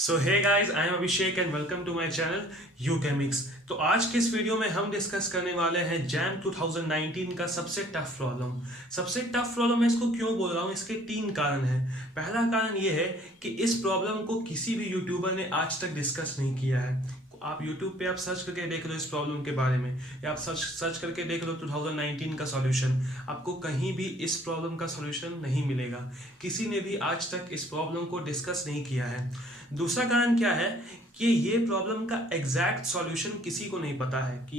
So hey guys, I am Abhishek and welcome to my channel U Chemix. तो आज के इस वीडियो में हम डिस्कस करने वाले हैं जैम 2019 का सबसे टफ प्रॉब्लम। सबसे टफ प्रॉब्लम मैं इसको क्यों बोल रहा हूँ, इसके तीन कारण हैं। पहला कारण ये है कि इस प्रॉब्लम को किसी भी यूट्यूबर ने आज तक डिस्कस नहीं किया है। आप यूट्यूब पे आप सर्च करके देख लो इस प्रॉब्लम के बारे में, या आप सर्च करके देख लो 2019 का सॉल्यूशन, आपको कहीं भी इस प्रॉब्लम का सॉल्यूशन नहीं मिलेगा। किसी ने भी आज तक इस प्रॉब्लम को डिस्कस नहीं किया है। दूसरा कारण क्या है कि ये प्रॉब्लम का एग्जैक्ट सॉल्यूशन किसी को नहीं पता है कि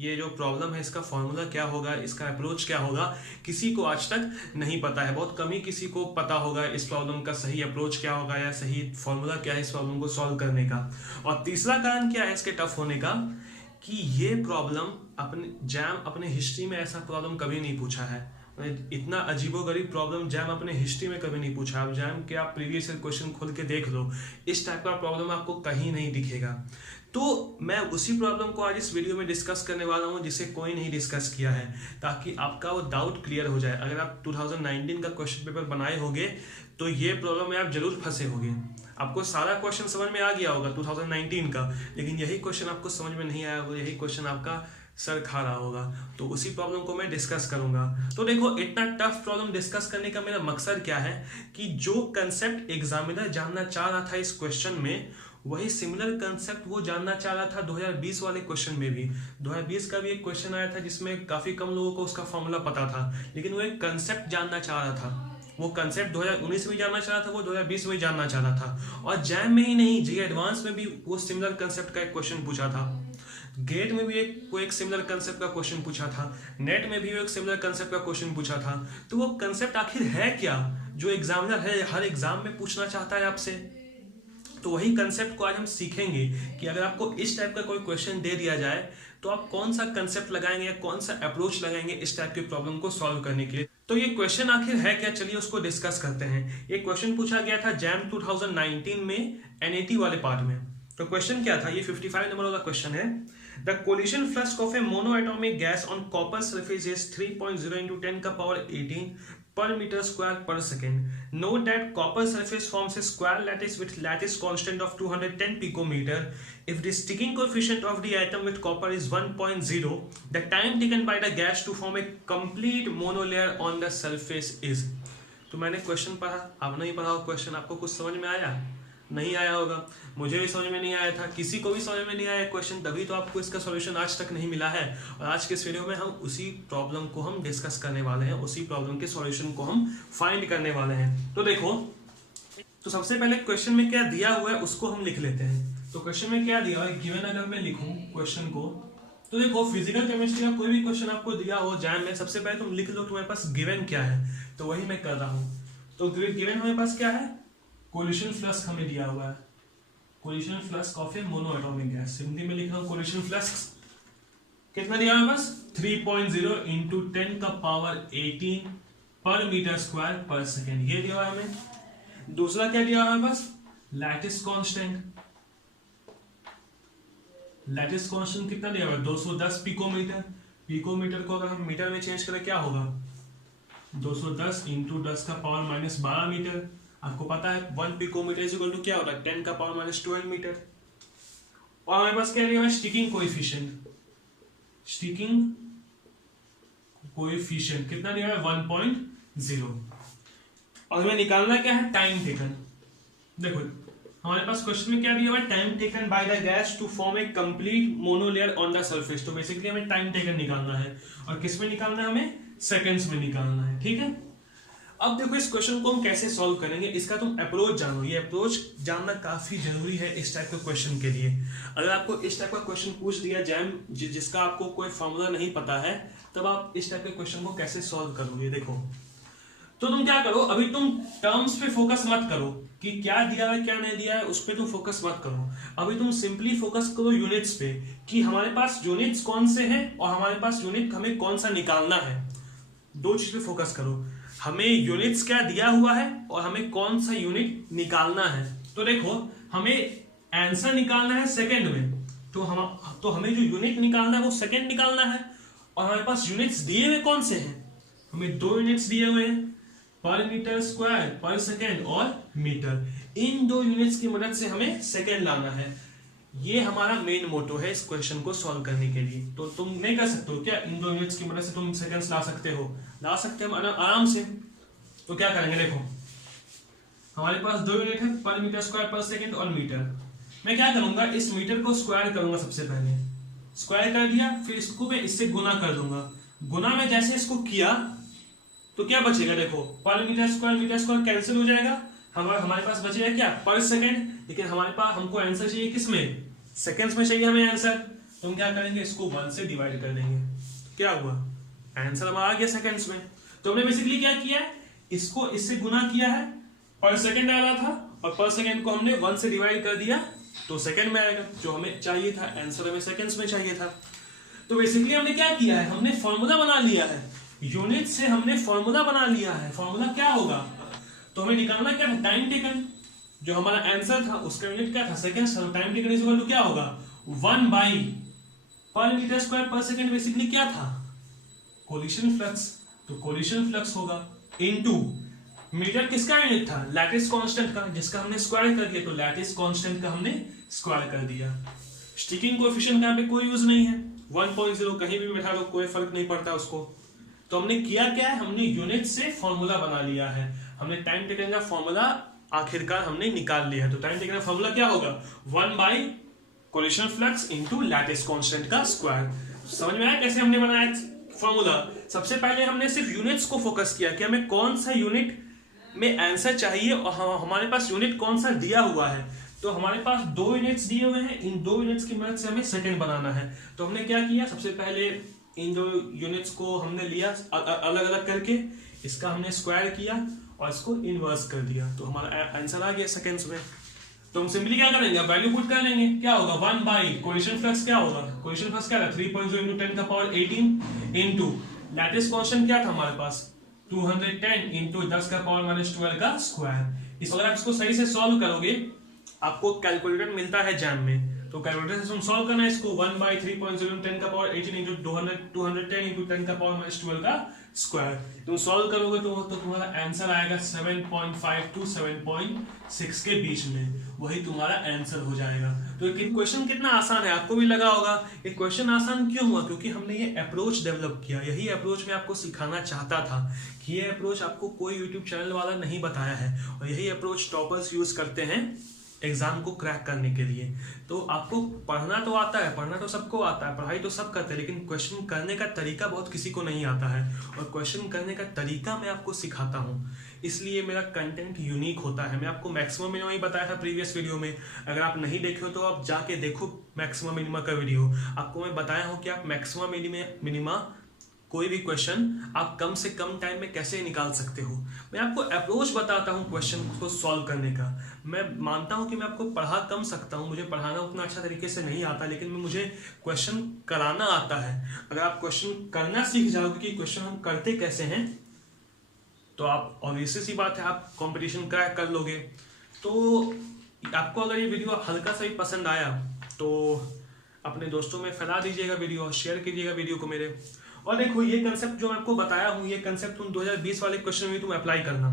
ये जो प्रॉब्लम है इसका फॉर्मूला क्या होगा, इसका अप्रोच क्या होगा, किसी को आज तक नहीं पता है। बहुत कम ही किसी को पता होगा इस प्रॉब्लम का सही अप्रोच क्या होगा या सही फॉर्मूला क्या है इस प्रॉब्लम को सॉल्व करने का। और तीसरा कारण क्या है इसके टफ होने का, कि ये प्रॉब्लम अपने हिस्ट्री में ऐसा प्रॉब्लम कभी नहीं पूछा है। इतना अजीबोगरीब प्रॉब्लम जैम अपने हिस्ट्री में कभी नहीं पूछा। आप जैम के आप प्रीवियस क्वेश्चन खोल के देख लो, इस टाइप का प्रॉब्लम आपको कहीं नहीं दिखेगा। तो मैं उसी प्रॉब्लम को आज इस वीडियो में डिस्कस करने वाला हूँ जिसे कोई नहीं डिस्कस किया है, ताकि आपका वो डाउट क्लियर हो जाए। अगर आप 2019 का क्वेश्चन पेपर बनाए होंगे तो ये प्रॉब्लम में आप जरूर फंसे होंगे। आपको सारा क्वेश्चन समझ में आ गया होगा 2019 का, लेकिन यही क्वेश्चन आपको समझ में नहीं आया होगा, यही क्वेश्चन आपका सर खा रहा होगा। तो उसी प्रॉब्लम को मैं डिस्कस करूंगा। तो देखो, इतना टफ प्रॉब्लम डिस्कस करने का मेरा मकसद क्या है कि जो कंसेप्ट एग्जामिनर जानना चाह रहा था इस क्वेश्चन में, वही सिमिलर कंसेप्ट वो जानना चाह रहा था 2020 वाले क्वेश्चन में भी। 2020 का भी एक क्वेश्चन आया था जिसमें काफी कम लोगों को उसका फॉर्मूला पता था, लेकिन वो एक कंसेप्ट जानना चाह रहा था। वो कंसेप्ट 2019 में जानना चाह रहा था, वो 2020 में जानना चाह रहा था। और जैम में ही नहीं, जी एडवांस में भी वो सिमिलर कंसेप्ट का एक क्वेश्चन पूछा था। गेट में भी एक सिमिलर कंसेप्ट का क्वेश्चन पूछा था। नेट में भी एक सिमिलर कंसेप्ट का क्वेश्चन पूछा था। तो वो कंसेप्ट आखिर है क्या जो एग्जामिनर है हर एग्जाम में पूछना चाहता है आपसे? तो वही कंसेप्ट को आज हम सीखेंगे कि अगर आपको इस टाइप का कोई क्वेश्चन दे दिया जाए तो आप कौन सा कंसेप्ट लगाएंगे या कौन सा अप्रोच लगाएंगे इस टाइप के प्रॉब्लम को सॉल्व करने के लिए। तो ये क्वेश्चन आखिर है क्या, चलिए उसको डिस्कस करते हैं। ये क्वेश्चन पूछा गया था जैम 2019 में एनएटी वाले पार्ट में। तो क्वेश्चन क्या था, ये 55 नंबर वाला क्वेश्चन है। The collision flux of a monoatomic gas on copper surface is 3.0 into 10 का power 18 per meter square per second. Note that copper surface forms a square lattice with lattice constant of 210 picometer. If the sticking coefficient of the atom with copper is 1.0, the time taken by the gas to form a complete monolayer on the surface is. तो मैंने question पढ़ा, आपने नहीं पढ़ा question, आपको कुछ समझ में आया? नहीं आया होगा, मुझे भी समझ में नहीं आया था, किसी को भी समझ में नहीं आया क्वेश्चन, तभी तो आपको इसका सॉल्यूशन आज तक नहीं मिला है। और आज के इस वीडियो में हम उसी प्रॉब्लम को हम डिस्कस करने वाले हैं, उसी प्रॉब्लम के सॉल्यूशन को हम फाइंड करने वाले हैं। तो देखो, तो सबसे पहले क्वेश्चन में क्या दिया हुआ है उसको हम लिख लेते हैं। तो क्वेश्चन में क्या दिया हुआ है, गिवन अगर मैं लिखूं क्वेश्चन को, तो देखो फिजिकल केमिस्ट्री का कोई भी क्वेश्चन आपको दिया हो जैम में, सबसे पहले तुम लिख लो तुम्हारे पास गिवन क्या है। तो वही मैं कर रहा हूं। तो गिवन हमारे पास क्या है, कोलिशन फ्लक्स हमें दिया हुआ है। Collision flux of a monoatomic gas, Hindi में लिख रहा हूं कोलिशन फ्लक्स कितना दिया हुआ है बस 3.0 इंटू 10 का पावर 18 पर मीटर स्क्वायर पर सेकेंड, ये दिया हुआ है हमें। दूसरा क्या दिया हुआ है बस, लैटिस कांस्टेंट। लैटिस कांस्टेंट कितना दिया हुआ है 210 पिकोमीटर। पिकोमीटर को अगर हम मीटर में चेंज करें क्या होगा, 210 इंटू 10 का पावर माइनस 12 मीटर। आपको पता है 1 पिकोमीटर इज इक्वल टू क्या होता है 10 का पावर माइनस 12 मीटर। और हमारे पास क्या दिया हुआ है, स्टिकिंग कोएफिशिएंट। स्टिकिंग कोएफिशिएंट कितना दिया हुआ है 1.0। और हमें निकालना क्या है, टाइम टेकन। देखो हमारे पास क्वेश्चन में क्या दिया हुआ है, time taken by the gas to form a complete monolayer on the surface. तो बेसिकली हमें टाइम टेकन निकालना है, और किस में निकालना है, हमें सेकंड्स में निकालना है। ठीक है, अब देखो इस क्वेश्चन को हम कैसे सॉल्व करेंगे, इसका तुम अप्रोच जानो। ये अप्रोच जानना काफी जरूरी है इस टाइप के क्वेश्चन के लिए। अगर आपको इस टाइप का क्वेश्चन पूछ दिया जैम जिसका आपको कोई फॉर्मूला नहीं पता है, तब आप इस टाइप के क्वेश्चन को कैसे सॉल्व करोगे। देखो, तो तुम क्या करो, अभी तुम टर्म्स पे फोकस मत करो कि क्या दिया है क्या नहीं दिया है, उस पर तुम फोकस मत करो। अभी तुम सिंपली फोकस करो यूनिट्स पे, कि हमारे पास यूनिट्स कौन से हैं और हमारे पास यूनिट हमें कौन सा निकालना है। दो चीज पे फोकस करो, हमें यूनिट्स क्या दिया हुआ है और हमें कौन सा यूनिट निकालना है। तो देखो, हमें आंसर निकालना है सेकंड में, तो हमें जो यूनिट निकालना है वो सेकंड निकालना है। और हमारे पास यूनिट्स दिए हुए कौन से हैं, हमें 2 यूनिट्स दिए हुए हैं, पर मीटर स्क्वायर, पर सेकेंड और मीटर। इन दो यूनिट्स की मदद से हमें सेकेंड लाना है। ये हमारा मेन मोटो है इस क्वेश्चन को सॉल्व करने के लिए। तो तुम नहीं कर सकते हो क्या, इन दो यूनिट्स की मदद से तुम सेकंड्स ला सकते हो? ला सकते हैं आराम से। तो क्या करेंगे, देखो हमारे पास दो यूनिट है, पर मीटर स्क्वायर पर सेकेंड और मीटर। मैं क्या करूंगा, इस मीटर को स्क्वायर करूंगा। सबसे पहले स्क्वायर कर दिया, फिर इसको मैं इससे गुना कर दूंगा। गुना में जैसे इसको किया तो क्या बचेगा, देखो पर मीटर स्क्वायर कैंसिल हो जाएगा। हमारे पास बचेगा क्या, पर सेकेंड। लेकिन हमारे पास हमको आंसर चाहिए किसमें, सेकेंड्स में चाहिए हमें आंसर। तो हम क्या करेंगे, इसको 1 से डिवाइड कर देंगे। क्या हुआ, आंसर हमारा आ गया सेकेंड्स में। तो हमने बेसिकली क्या किया है, इसको इससे गुना किया है, पर सेकेंड आ रहा था और पर सेकेंड को हमने 1 से डिवाइड कर दिया तो सेकेंड में आएगा। जो हमें चाहिए था आंसर हमें सेकेंड्स में चाहिए था। तो बेसिकली हमने क्या किया है, हमने फॉर्मूला बना लिया है। यूनिट से हमने फॉर्मूला बना लिया है। फॉर्मूला क्या होगा, तो हमें निकालना क्या था, टाइम टेकन। जो हमारा आंसर था उसका यूनिट क्या था, seconds. Time taken is equal to क्या होगा, 1 बाई पर मीटर स्क्वायर पर सेकंड। बेसिकली क्या था, कोलिशन फ्लक्स। तो कोलिशन फ्लक्स होगा इनटू मीटर किसका यूनिट था, लैटिस कांस्टेंट का, जिसका हमने स्क्वायर कर दिया। तो लैटिस कांस्टेंट का हमने स्क्वायर कर दिया। स्टिकिंग कोएफिशिएंट का यहाँ पे कोई यूज नहीं है, 1.0 कहीं भी बैठा लो कोई फर्क नहीं पड़ता उसको। तो हमने किया क्या है, हमने यूनिट से फॉर्मूला बना लिया है। हमने टाइम टेकन का फॉर्मूला आखिरकार हमने निकाल लिया है। तो टाइम टेकन का फॉर्मूला क्या होगा, 1 by collision flux into lattice constant का स्क्वायर। समझ में आया कैसे हमने बनाया फॉर्मूला। सबसे पहले हमने सिर्फ यूनिट्स को फोकस किया कि हमें कौन सा यूनिट में आंसर चाहिए और हमारे पास यूनिट कौन सा दिया हुआ है। तो हमारे पास दो यूनिट्स दिए हुए हैं, इन दो यूनिट्स की मदद से हमें सेकंड बनाना है। तो हमने क्या किया, सबसे पहले इन दो यूनिट्स को हमने लिया अलग अलग करके, इसका हमने स्क्वायर किया और इसको इनवर्स कर दिया। तो हमारा आंसर आ गया सेकंड्स में। तो हम सिंपली क्या करेंगे, वैल्यू पुट कर लेंगे। क्या होगा, 1 बाई कोलिशन फ्लक्स क्या होगा, कोलिशन फ्लक्स क्या था 3.0 इंटू 10 का पावर 18 इंटू लैटिस कांस्टेंट क्या था हमारे पास 210 इंटू 10 का पावर -12 का स्क्वायर। इस अगर आप इसको सही से सॉल्व करोगे, आपको कैलकुलेटर मिलता है जैम में। तो कैलकुलेटर से तुम सॉल्व करना है इसको, 1 बाई 3.0 10 का पावर 18 इंटू 210 इंटू 10 का पावर -12 का स्क्वायर। तुम सॉल्व करोगे तो तुम्हारा आंसर आएगा 7.5 टू 7.6 के बीच में। वही तुम्हारा आंसर हो जाएगा। तो क्वेश्चन कितना आसान है, आपको भी लगा होगा। ये क्वेश्चन आसान क्यों हुआ, क्योंकि हमने ये अप्रोच डेवलप किया। यही अप्रोच मैं आपको सिखाना चाहता था कि ये अप्रोच आपको कोई यूट्यूब चैनल वाला नहीं बताया है, और यही अप्रोच टॉपर्स यूज करते हैं एग्जाम को क्रैक करने के लिए। तो आपको पढ़ना तो आता है, पढ़ना तो सबको आता है, पढ़ाई तो सब करते हैं, लेकिन क्वेश्चन करने का तरीका बहुत किसी को नहीं आता है। और क्वेश्चन करने का तरीका मैं आपको सिखाता हूँ, इसलिए मेरा कंटेंट यूनिक होता है। मैं आपको मैक्सिमम मिनिमा ही बताया था प्रीवियस वीडियो में। अगर आप नहीं देखे हो तो आप जाके देखो मैक्सिमम मिनिमा का वीडियो। आपको मैं बताया हूँ कि आप मैक्सिमम मिनिमा कोई भी क्वेश्चन आप कम से कम टाइम में कैसे निकाल सकते हो। मैं आपको अप्रोच बताता हूँ क्वेश्चन को सॉल्व करने का। मैं मानता हूँ कि मैं आपको पढ़ा कम सकता हूँ, मुझे पढ़ाना उतना अच्छा तरीके से नहीं आता, लेकिन मुझे क्वेश्चन कराना आता है। अगर आप क्वेश्चन करना सीख जाओगे कि क्वेश्चन हम करते कैसे हैं, तो आप ऑब्वियसली सी बात है आप कंपटीशन क्रैक कर लोगे। तो आपको अगर ये वीडियो हल्का सा भी पसंद आया तो अपने दोस्तों में फैला दीजिएगा वीडियो और शेयर कीजिएगा वीडियो को मेरे। और देखो ये कंसेप्ट जो मैं आपको बताया हूँ, ये कंसेप्ट तुम 2020 वाले क्वेश्चन में तुम अप्लाई करना,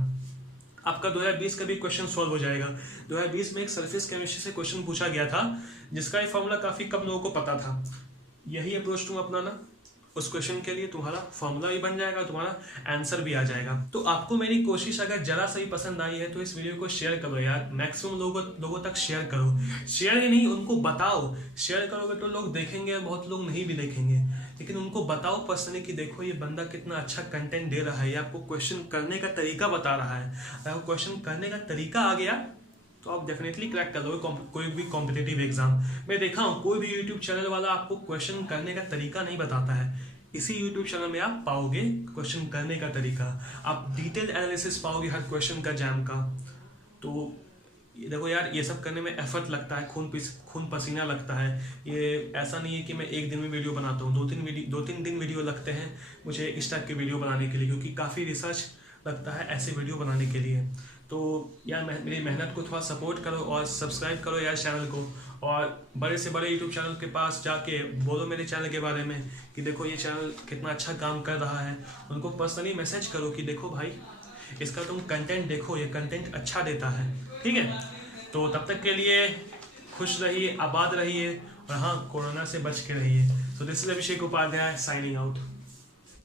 आपका 2020 का भी क्वेश्चन सॉल्व हो जाएगा। 2020 में एक सरफेस केमिस्ट्री से क्वेश्चन पूछा गया था जिसका ये फॉर्मूला काफी कम लोगों को पता था। यही अप्रोच तुम अपनाना, उस क्वेश्चन के लिए तुम्हारा फॉर्मूला भी बन जाएगा, तुम्हारा आंसर भी आ जाएगा। तो आपको मेरी कोशिश अगर जरा सा ही पसंद आई है तो इस वीडियो को शेयर करो यार, मैक्सिमम लोगों तक शेयर करो। शेयर ही नहीं, उनको बताओ। शेयर करोगे तो लोग देखेंगे, बहुत लोग नहीं भी देखेंगे, लेकिन उनको बताओ पर्सनली कि देखो ये बंदा कितना अच्छा कंटेंट दे रहा है, ये आपको क्वेश्चन करने का तरीका बता रहा है। अगर आपको क्वेश्चन करने का तरीका आ गया तो आप डेफिनेटली क्रैक कर दोगे कोई भी कॉम्पिटिटिव एग्जाम। मैं देखा हूँ कोई भी यूट्यूब चैनल वाला आपको क्वेश्चन करने का तरीका नहीं बताता है। इसी यूट्यूब चैनल में आप पाओगे क्वेश्चन करने का तरीका, आप डिटेल एनालिसिस पाओगे हर क्वेश्चन का, जैम का। तो देखो यार, ये सब करने में एफर्ट लगता है, खून पसीना लगता है। ये ऐसा नहीं है कि मैं एक दिन में वीडियो बनाता हूँ, दो तीन दिन वीडियो लगते हैं मुझे इस टाइप के वीडियो बनाने के लिए, क्योंकि काफ़ी रिसर्च लगता है ऐसे वीडियो बनाने के लिए। तो यार मेरी मेहनत को थोड़ा सपोर्ट करो और सब्सक्राइब करो यार चैनल को, और बड़े से बड़े यूट्यूब चैनल के पास जाके बोलो मेरे चैनल के बारे में कि देखो ये चैनल कितना अच्छा काम कर रहा है। उनको पर्सनली मैसेज करो कि देखो भाई इसका तुम कंटेंट देखो, ये कंटेंट अच्छा देता है, ठीक है। तो तब तक के लिए खुश रहिए, आबाद रहिए, और हाँ, कोरोना से बच के रहिए। So this is Abhishek Upadhyay signing out.